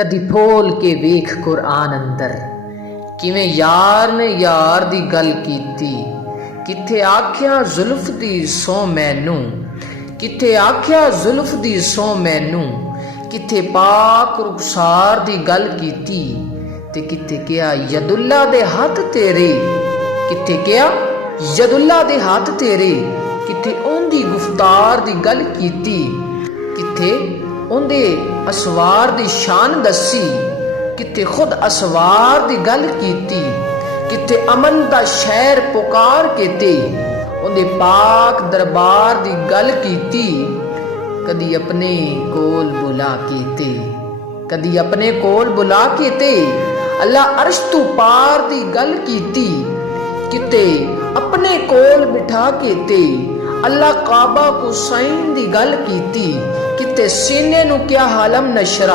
कदी फोल के वेख कुरान अंदर किवें यार ने यार दी गल कीती। किथे आख्या जुल्फ दी सौ मैनू, किथे आख्या जुल्फ दी सौ मैनू, किथे पाक रुखसार दी गल कीती। ते किथे क्या यदुल्ला दे हाथ तेरे, किथे क्या यदुल्ला दे हाथ तेरे, किथे ओंदी गुफ्तार दी गल कीती। किथे ओंदे असवार दी शान दसी, किथे खुद असवार दी गल कीती। किथे अमन दा शहर पुकार के ते ओंदे पाक दरबार दी गल कीती। कदी अपने कोल बुला के ते, कदी अपने कोल बुला के ते अल्लाह अर्श तू पार दी गल कीती। किते अपने कोल बिठा के ते अल्लाह काबा हुसैन दी गल कीती। किते सीने नू क्या हालम नशरा